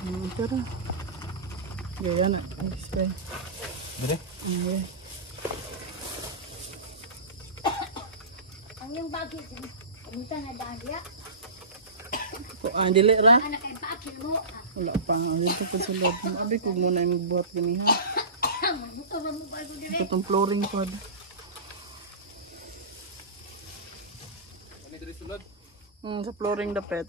Tara. Gaya na. Stay. Dire? Okay. Ang yung bagay din. Pumunta na dahil. Dili ra. Anak ay paakil mo. Wala pa. Dito pa sa loob. Abi ko muna yung magbuhat ganiha. Magbuto ba mo ba ko dire? Ito itong flooring pad. Ano diri sulod? Sa flooring dapet.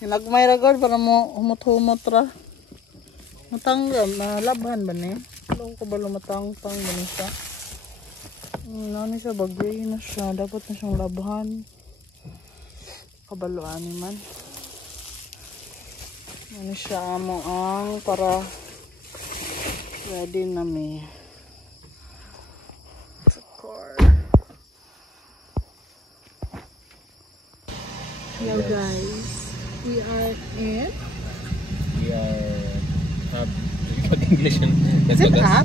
Hinagmay ra god para mo humot-humot ra. Matanggal, malabhan ba ni? Alam ko ba lumatang-tang ba ni siya? Nani siya, bagay na siya. Dapat na siyang labhan. Kabaluan man. Nani siya mo ang para ready na may. Sa car. Hello guys. We are in. We are English and Is it up?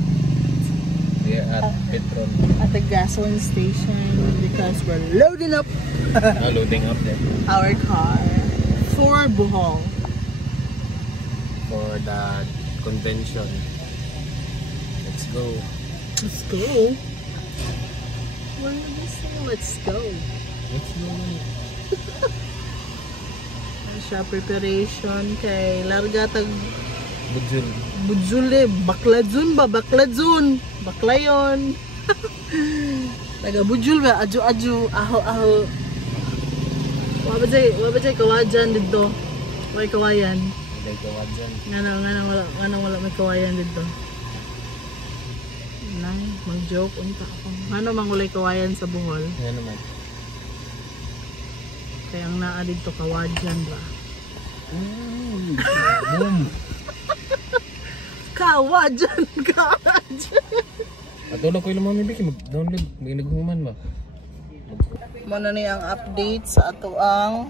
We are at petrol. At the gasoline station because we're loading up Loading up there our car for Bohol. for the convention. Let's go. Let's go. What did you say? Let's go. Let's go. Ano siya, preparation kay largatag Budjul. Budzule, bakladzun ba? Bakladzun. Baklayon. Taga Budzul ba? Aju-aju, aho-aho. Wala ba dyan kawajan dito? May kawayan. Hindi kawajan. Nga wala may kawayan dito. Nay, mag-joke. Unta ako. Ano mangulay kawayan sa Bohol? Yan naman. Kaya ang naa dito kawajan ba? Boom. Kawajan! Atulog ko yung mga mibiki. Mag-download. May naghuman ba? Muna ni ang update sa ato ang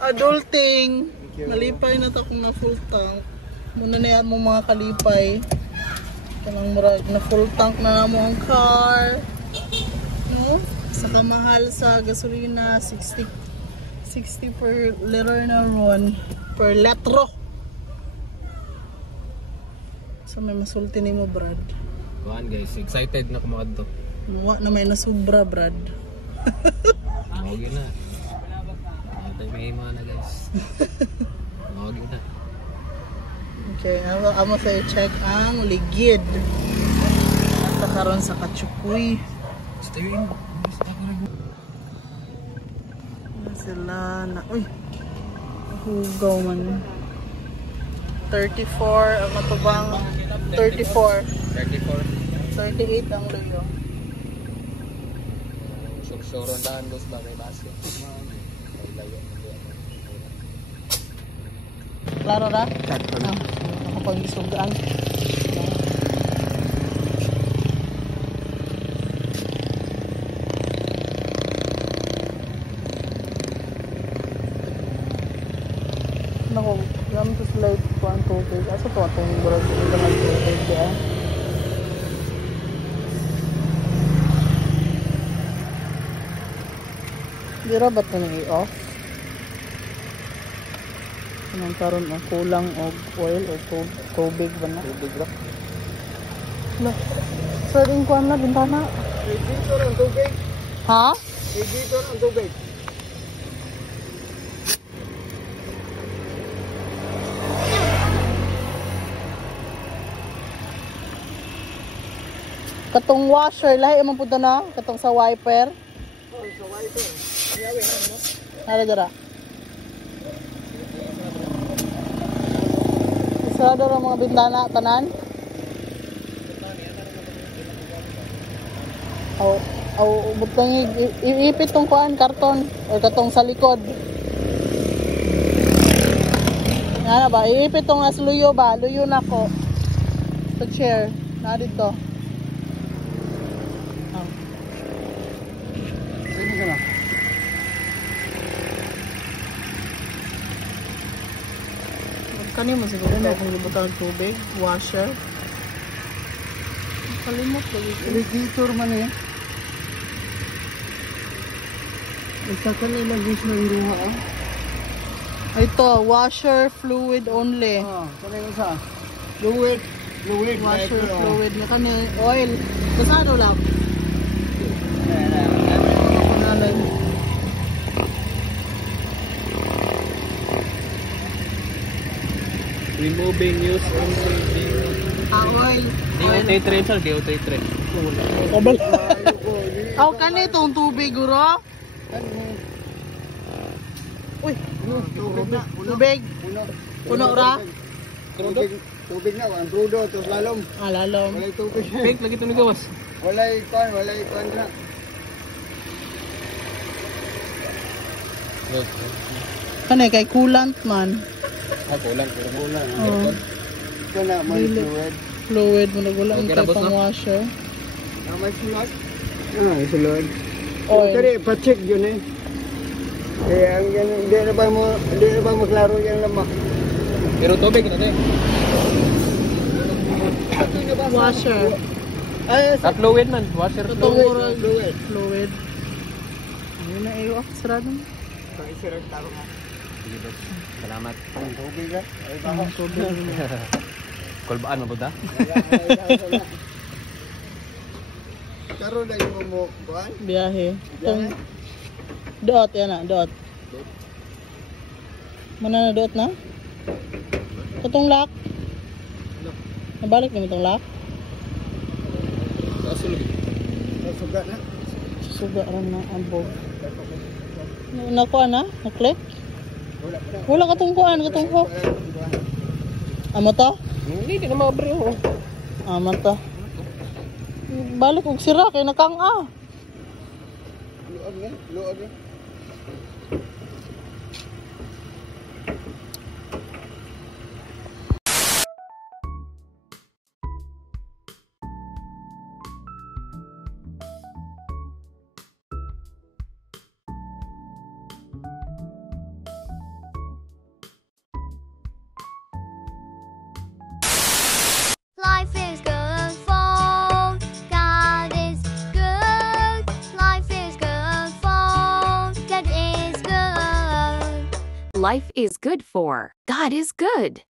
adulting. Nalipay na ta kung na full tank. Muna ni ang mga kalipay. Kanang murag na full tank na mo ang car. No? Sa kamahal sa gasolina 60 per liter na ron. Per litro. So may masulti ni mo, Brad. Kuhaan guys. Excited na kumakad to. Muwa na may nasubra, Brad. Mawagin na. May mga na guys. Mawagin na. Okay, amo sa i-check ang ligid. At karon sa Kachukuy. Stay in. Sila na, uy, hugaw man. 34, ang matubang 34. 34. 38 ang luyo. Suron daan dos ba may basket. Klaro ra? Ako pang isugaan. Nako, lam to slide ko ang tubig. Asa to atong burag dito ng tubig diya. Dira ba ito nang i-off? Anong karon ang kulang og oil o tubig ba na? Tubig ba? Sir, yung kuwan na, bintana. Dito ang tubig. Ha? Dito ang tubig. Katong washer, lahi man punta na. Katong sa wiper. Oh, sa wiper. Nara dara. Isarado ra mga bintana, tanan. Butang iipit tong kuan, karton. O katong sa likod. Nga ba? Iipit tong nasa luyo ba? Luyo na ko. Sa chair. Na dito. Kani mo siguro na kung libutan ng tubig, washer. Kalimot lagi. Irrigator man eh. Isa ka nila gusto ng duha ah. Ito, washer fluid only. Kaya yung isa. Fluid. Fluid. Washer fluid. May kani oil. Kasano lang? Pangalan. Removing use only. Oil. DO33 sir, DO33. Kabal. Aw, kani itong tubig, guro? Uy, tubig. Puno ra? Tubig na, ang crudo, ito lalom. Lalom. Walay tubig. Pink, lagi ito gawas. Walay kuan na. Kani, kay coolant man. Kulang. Oh. Ito na, may fluid. Fluid, managulang Okay, kay tapos pang na? washer. May sulod. May sulod. Oil. Pero pa-check yun eh. Kaya ang yan, hindi na ba maklaro yan lamak. Pero tubig na tayo. Washer. Ay, Ah, fluid man. Washer Ito fluid. mura fluid. fluid. Ayun na iyo, sarado na. Pag-isirag taro nga. Sige, boss. Salamat. Ang tubig ah. Ay, baka. Ang tubig. Kulbaan mo ba? Karoon na yung mo, kuan? Biyahe. Itong doot, yan na, doot. Mana na doot na? Itong lock. Nabalik naman itong lock. Kasulog. Nasuga na. Suga rin na ang bog. Nakuha na? Na-click? Wala pa na. Wala katong kuhaan, katong hook. Amo to? Hindi na mga bro. Amo to. Balik og sira kay nakang ah. Luod nga, luod nga. Life is good for God is good. Life is good for God is good. Life is good for God is good.